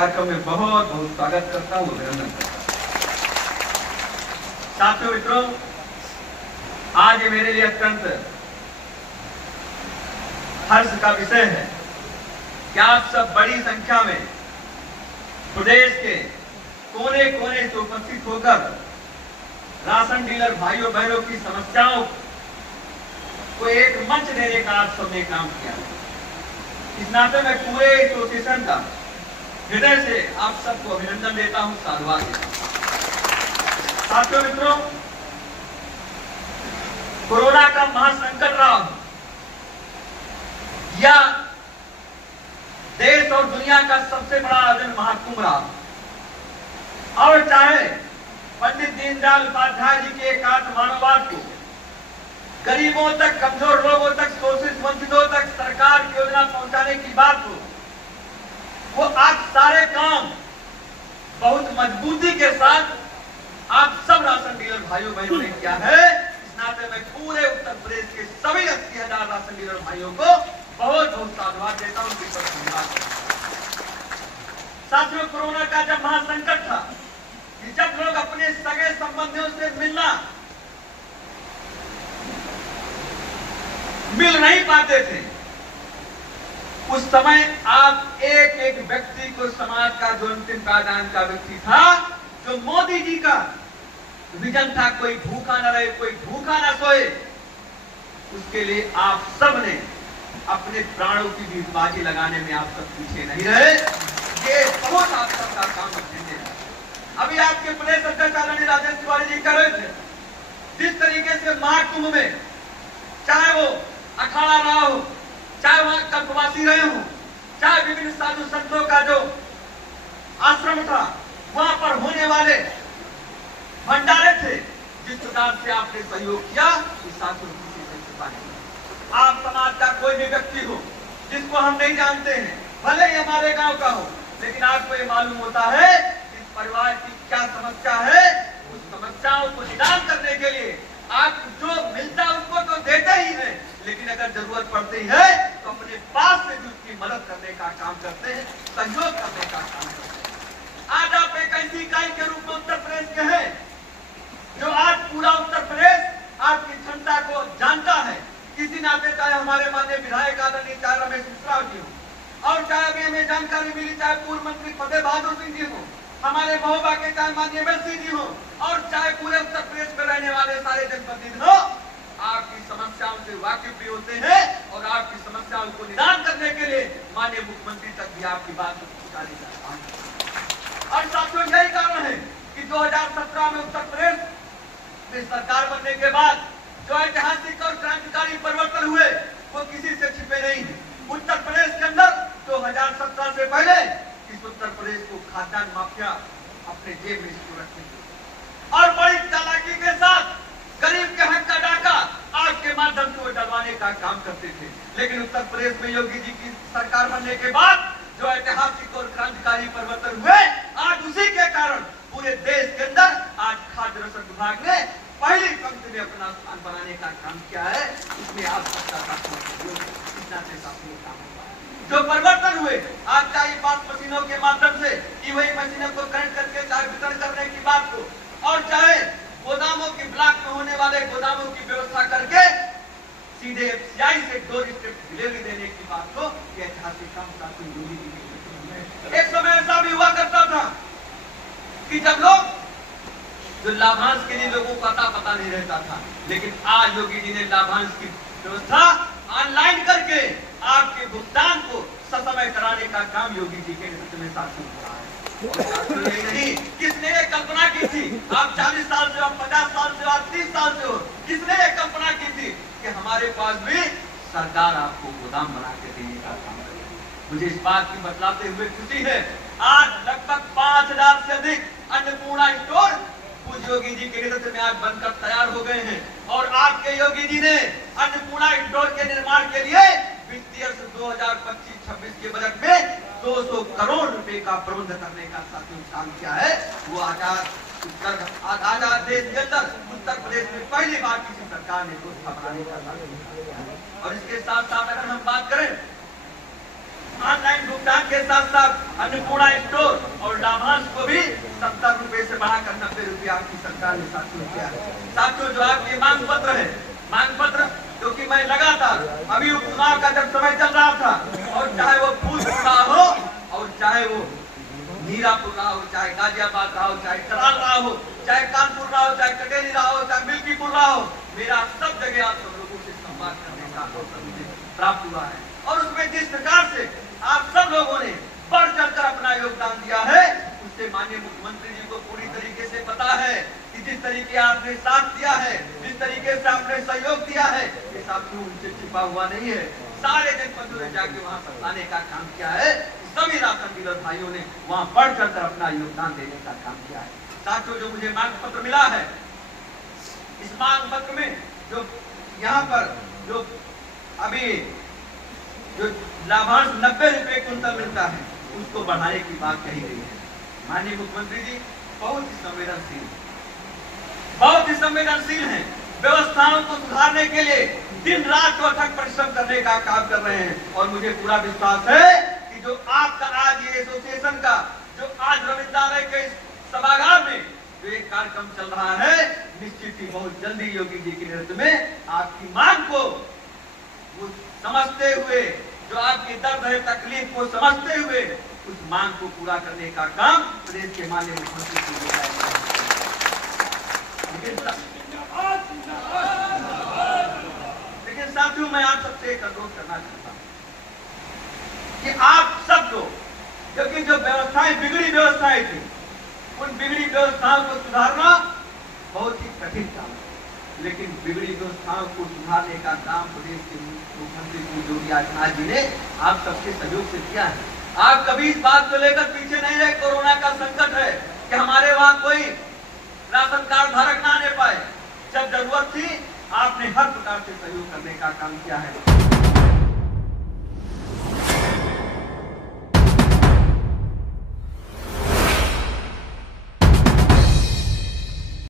कार्यक्रम में बहुत बहुत स्वागत करता हूँ, अभिनंदन करता हूँ। साथियों मित्रों, आज ये मेरे लिए अत्यंत हर्ष का विषय है कि आप सब बड़ी संख्या में प्रदेश के कोने कोने से उपस्थित होकर राशन डीलर भाइयों बहनों की समस्याओं को एक मंच देने का आप सबने काम किया। इस नाते मैं पूरे एसोसिएशन का हृदय से आप सबको अभिनंदन देता हूं, साधुवाद देता हूं। साथियों मित्रों, कोरोना का महासंकट रहा या देश और दुनिया का सबसे बड़ा जन महाकुंभ रहा, और चाहे पंडित दीनदयाल उपाध्याय जी के एकात्म मानववाद को गरीबों तक, कमजोर लोगों तक, शोषित वंचितों तक सरकार की योजना पहुंचाने की बात हो, वो आप सारे काम बहुत मजबूती के साथ आप सब राशन डीलर भाइयों बहनों ने किया है। इस नाते मैं पूरे उत्तर प्रदेश के सभी 80,000 राशन डीलर भाइयों को बहुत बहुत साधुवाद देता हूं, उनकी धन्यवाद। साथियों, कोरोना का जब महासंकट था कि जब लोग अपने सगे संबंधियों से मिल नहीं पाते थे, उस समय आप एक एक व्यक्ति को, समाज का जो अंतिम पायदान का व्यक्ति था, जो मोदी जी का विजन था, कोई भूखा न रहे, कोई भूखा न सोए, उसके लिए आप सब ने अपने प्राणों की भी बाजी लगाने में आप सब पीछे नहीं रहे। ये बहुत आप सबका काम है। अभी आपके प्रदेश अध्यक्ष आदरणीय राजेश तिवारी जी कर रहे थे, जिस तरीके से महाकुंभ में चाहे वो अखाड़ा रहा हो, चाहे वहां कल्पवासी रहे हो, चाहे विभिन्न साधु संतों का जो आश्रम था, वहां पर होने वाले भंडारे थे, जिस प्रकार से आपने सहयोग किया, इस साथियों आप समाज का कोई भी व्यक्ति हो जिसको हम नहीं जानते हैं, भले ही हमारे गांव का हो, लेकिन आपको ये मालूम होता है इस परिवार की क्या समस्या है। उस समस्याओं को निदान करने के लिए आप जो मिलता है उसको तो देते ही हैं, लेकिन अगर जरूरत पड़ती है तो अपने पास से भी उसकी मदद करने का काम करते हैं, सहयोग करने का काम करते हैं। आज आप एक ऐसी इकाई के रूप में उत्तर प्रदेश के हैं जो आज पूरा उत्तर प्रदेश आपकी क्षमता को जानता है। किसी नाते चाहे हमारे माननीय विधायक आदरणीय चाहे रमेश मिश्रा जी हो, और चाहे अभी हमें जानकारी मिली चाहे पूर्व मंत्री फतेह बहादुर सिंह जी हो, हमारे महोबा के चाहे माननीय एमएलसी जी हो, और चाहे पूरे उत्तर प्रदेश में रहने वाले सारे जनप्रतिनिधि हो, आपकी समस्याओं से वाकिफ भी होते हैं और आपकी समस्याओं को निदान करने के लिए माननीय मुख्यमंत्री तक भी आपकी बात पहुंचानी चाहता है। और साथियों, यही कारण है कि 2017 में उत्तर प्रदेश में सरकार बनने के बाद जो ऐतिहासिक और क्रांतिकारी परिवर्तन हुए वो किसी से छिपे नहीं है। उत्तर प्रदेश के अंदर 2017 से पहले इस उत्तर प्रदेश को खाद्यान्न माफिया अपने जेब में इसको रखते थे और बड़ी चालाकी के साथ गरीब के हक का डाका आपके माध्यम से वो डलवाने का काम करते थे। लेकिन उत्तर प्रदेश में योगी जी की सरकार बनने के बाद जो ऐतिहासिक और क्रांतिकारी परिवर्तन हुए, आज उसी के कारण पूरे देश के अंदर आज खाद्य रसद विभाग ने पहली पंक्ति में अपना स्थान बनाने का काम किया है। इसमें आप सबका जो परिवर्तन हुए, आज चाहे पांच मशीनों के माध्यम से वही मशीनों को कनेक्ट करके चाहे वितरण करने की बात हो, और चाहे गोदामों की ब्लॉक में होने वाले गोदामों की व्यवस्था करके सीधे एफसीआई से डोर स्टेप डिलीवरी देने की बात हो, यह ऐतिहासिक काम साथी योगी जी ने। एक समय ऐसा भी हुआ करता था कि जब लोग जो लाभांश के लिए लोगों को पता नहीं रहता था, लेकिन आज योगी जी ने लाभांश की व्यवस्था ऑनलाइन करके आपके भुगतान को ससमय कराने का काम योगी जी के नेतृत्व में साथ हो रहा है। नहीं, किसने ये कल्पना की थी? आप 40 साल से, आप 50 साल से, आप 30 साल से हो, किसने ये कल्पना की थी कि हमारे पास भी सरकार आपको गोदाम बना के देने का काम करेगी? मुझे इस बात की बतलाते हुए खुशी है, आज लगभग 5000 से अधिक अन्नपूर्णा स्टोर पूज्य योगी जी के नेतृत्व में आज बनकर तैयार हो गए हैं। और आपके योगी जी ने अन्नपूर्णा स्टोर के निर्माण के लिए वित्तीय वर्ष 2025-26 के बजट में 200 करोड़ रुपए का प्रबंध करने का साथियों काम किया है। वो आजाद देश के अंदर उत्तर प्रदेश में पहली बार किसी सरकार ने व्यवस्था बनाने का काम किया। और इसके साथ साथ अगर हम बात करें ऑनलाइन भुगतान के साथ साथ अन्नपूर्णा स्टोर और लाभांश को भी 70 रुपए से बढ़ाकर 90 रुपया आपकी सरकार ने साथियों किया है। साथियों, जो आपके मांग पत्र है, मांग पत्र जो कि मैं लगातार अभी उपचुनाव का जब समय चल रहा था, और चाहे वो फूलपुर रहा हो और चाहे वो मीरापुर रहा हो, चाहे गाजियाबाद रहा हो, चाहे कराल रहा हो, चाहे कानपुर रहा हो, चाहे कटेरी रहा हो, चाहे मिल्कीपुर रहा हो, मेरा सब जगह आप सब लोगों से संवाद करने का अवसर मुझे प्राप्त हुआ है। और उसमें जिस प्रकार से आप सब लोगों ने बढ़ चढ़कर अपना योगदान दिया है, उससे माननीय मुख्यमंत्री जी को पूरी तरीके से पता है कि जिस तरीके आपने साथ दिया है, जिस तरीके से आपने सहयोग दिया है, ये साथियों उनसे छिपा हुआ नहीं है। सारे जनपदों में जाके वहां सताने का काम किया है। सभी राशन डीलर भाइयों ने वहां बढ़ चढ़कर अपना योगदान देने का काम किया है। साथियों, जो मुझे मांग पत्र मिला है, इस मांग पत्र में जो यहाँ पर जो अभी जो लाभांश 90 रुपए क्विंटल मिलता है, उसको बढ़ाने की बात कही गई है। माननीय मुख्यमंत्री जी बहुत ही संवेदनशील हैं। व्यवस्थाओं को सुधारने के लिए दिन रात अथक परिश्रम करने का काम कर रहे हैं। और मुझे पूरा विश्वास है कि जो आपका आज ये एसोसिएशन का जो आज रविंद्रालय के सभागार में जो एक कार्यक्रम चल रहा है, निश्चित ही बहुत जल्दी योगी जी के नेतृत्व में आपकी मांग को वो समझते हुए, जो आपकी दर्द है, तकलीफ को समझते हुए उस मांग को पूरा करने का काम प्रदेश के माननीय मुख्यमंत्री को दिया है। लेकिन साथियों, मैं आप सबसे एक अनुरोध करना चाहता हूं कि आप सब लोग, क्योंकि जो व्यवस्थाएं बिगड़ी व्यवस्थाएं थी, उन बिगड़ी व्यवस्थाओं को सुधारना बहुत ही कठिन काम है। लेकिन बिगड़ी व्यवस्थाओं को सुधारने का काम प्रदेश के मुख्यमंत्री योगी आदित्यनाथ जी ने आप सबके सहयोग से किया है। आप कभी इस बात को लेकर पीछे नहीं रहे। कोरोना का संकट है कि हमारे वहां कोई राशन कार्ड धारक ना ले पाए। जब जरूरत थी, आपने हर प्रकार से सहयोग करने का काम किया है।